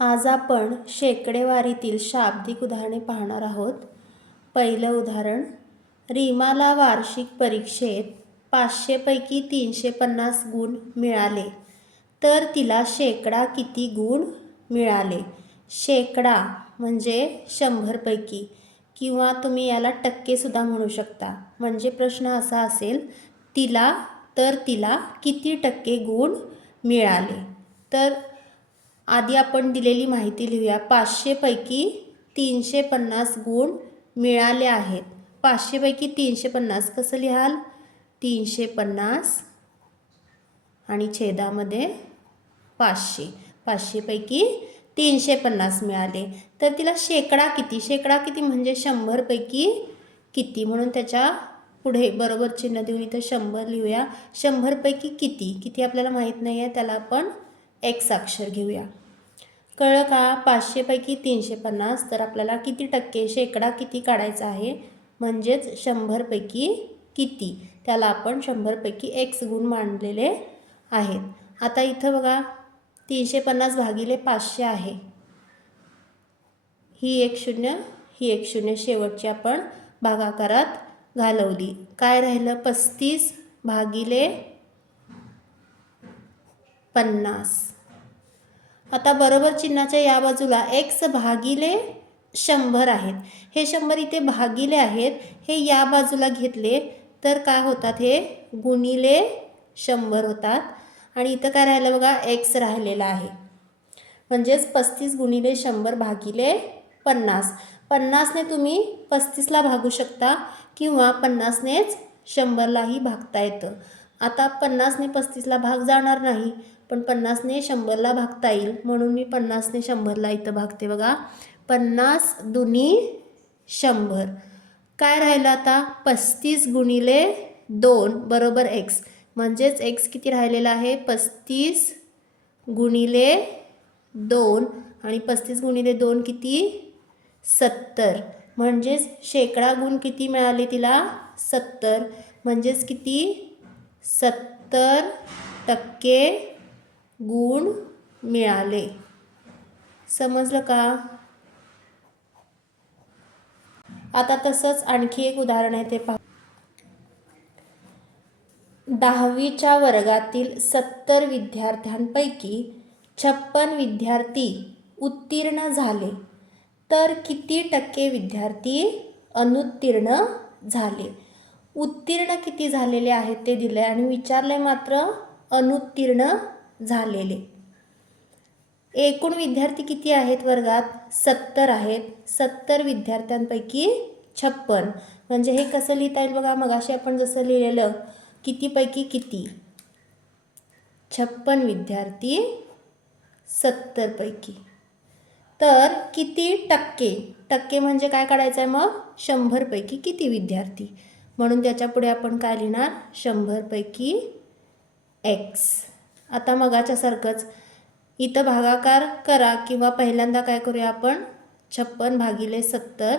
आज आपण शेकडेवारीतील शाब्दिक उदाहरणे पाहणार आहोत. पहिलं उदाहरण, रीमाला वार्षिक परीक्षेत 500 पैकी 350 गुण मिळाले, तर तिला शेकडा किती गुण मिळाले? शेकडा म्हणजे 100 पैकी, किंवा तुम्ही याला टक्केसुद्धा म्हणू शकता. म्हणजे प्रश्न असा असेल, तिला किती टक्के गुण मिळाले? तर आधी आपण दिलेली माहिती लिहूया. 500 पैकी 350 गुण मिळाले आहेत. 500 पैकी 350 कसं लिहाल? 350 आणि छेदामध्ये 500. 500 पैकी 350 मिळाले, तर तिला शेकडा किती? शेकडा किती म्हणजे 100 पैकी किती, म्हणून त्याच्या पुढे बरोबर चिन्ह देऊन इथं 100 लिहूया. 100 पैकी किती? किती आपल्याला माहीत नाही आहे, त्याला आपण x अक्षर घेऊया. कळलं का? 500 पैकी 350, तर आपल्याला किती टक्के, शेकडा किती काढायचा आहे, म्हणजेच 100 पैकी किती, त्याला आपण 100 पैकी x गुण मांडलेले आहेत. आता इथं बघा, 350 भागिले 500 आहे. ही एक शून्य, ही एक शून्य, शेवटची आपण भागाकारात घालवली. काय राहिलं? 35 भागिले 50. आता बरोबर चिन्हाच्या या बाजूला x भागिले 100 आहेत. हे 100 इथे भागिले आहेत, हे या बाजूला घेतले तर काय होतात? हे गुणिले 100 होतात. आणि इथं काय राहिलं बघा? x राहिलेला आहे. म्हणजेच 35 गुणिले 100 भागिले 50. 50ने तुम्ही 35ला भागू शकता, किंवा 50नेच 100लाही भागता येतं. आता 50ने 35ला भाग जाणार नाही, पण 50ने 100ला भागता येईल, म्हणून मी 50ने 100ला इथं भागते बघा. 50 दुनी 100. काय राहिलं आता? 35 गुणिले 2 बरोबर x. म्हणजेच x किती राहिलेला आहे? 35 गुणिले 2, आणि 35 गुणिले 2 किती? 70. म्हणजेच शेकडा गुण किती मिळाले तिला? 70. म्हणजेच किती? 70% गुण मिळाले. समजलं का? आता तसंच आणखी एक उदाहरण आहे, ते पहा. 10वीच्या वर्गातील 70 विद्यार्थ्यांपैकी 56 विद्यार्थी उत्तीर्ण झाले, तर किती टक्के विद्यार्थी अनुत्तीर्ण झाले? उत्तीर्ण किती झालेले आहेत ते दिले, आणि विचारले मात्र अनुत्तीर्ण झालेले. एकूण विद्यार्थी किती आहेत वर्गात? 70 आहेत. 70 विद्यार्थ्यांपैकी 56. म्हणजे हे कसं लिहिता येईल बघा? मगाशी आपण जसं लिहिलेलं, कितीपैकी किती, 56 विद्यार्थी 70 पैकी. तर किती टक्के? टक्के म्हणजे काय काढायचं आहे मग? 100 पैकी किती विद्यार्थी, म्हणून त्याच्या पुढे आपण काय लिहिणार? 100 पैकी x. आता मगाच्यासारखंच इथं भागाकार करा, किंवा पहिल्यांदा काय करूया आपण? 56 भागिले 70,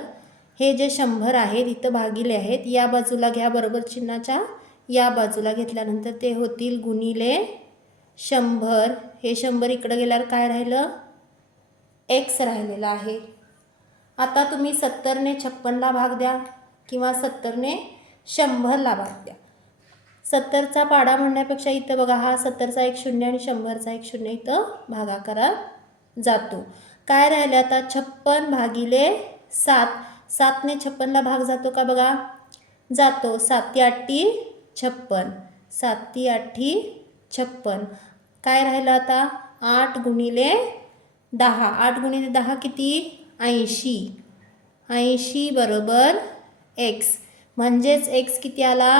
हे जे 100 आहेत इथं भागिले आहेत, या बाजूला घ्या, बरोबर चिन्हाच्या या बाजूला घेतल्यानंतर ते होतील गुणिले 100. हे 100 इकडं गेल्यावर काय राहिलं? x राहिलेला आहे. आता तुम्ही 70ने 56ला भाग द्या, किंवा 70ने 100ला भाग द्या. 70चा पाडा म्हणण्यापेक्षा इथं बघा, हा 70चा एक शून्य आणि 100चा एक शून्य इथं भागाकारात जातो. काय राहिले आता? 56 भागिले 7. 7ने 56ला भाग जातो का बघा? जातो. 7 8 56. 7 8 56. काय राहिलं आता? 8 गुणिले 10. 8 गुणिले 10 किती? 80. 80 बरोबर x. म्हणजेच x किती आला?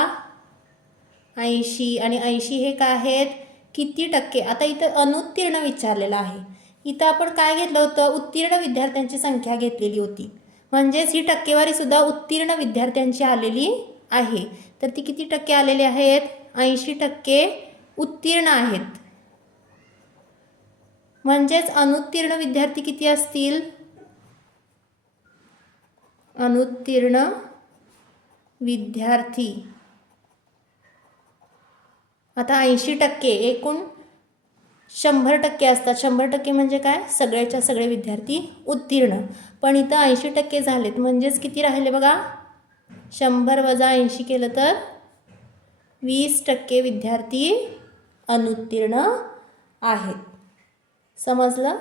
80. आणि 80 हे काय आहेत? किती टक्के? आता इथं अनुत्तीर्ण विचारलेलं आहे. इथं आपण काय घेतलं होतं? उत्तीर्ण विद्यार्थ्यांची संख्या घेतलेली होती. म्हणजेच ही टक्केवारीसुद्धा उत्तीर्ण विद्यार्थ्यांची आलेली आहे. तर ती किती टक्के आलेली आहेत? 80% उत्तीर्ण आहेत. म्हणजेच अनुत्तीर्ण विद्यार्थी किती असतील? अनुत्तीर्ण विद्यार्थी आता 80% एकूण 100% असतात. 100% म्हणजे काय? सगळ्याच्या सगळे विद्यार्थी उत्तीर्ण. पण इथं 80% झालेत, म्हणजेच किती राहिले बघा? 100 वजा 80 केलं तर 20% विद्यार्थी अनुत्तीर्ण आहेत. समजलं?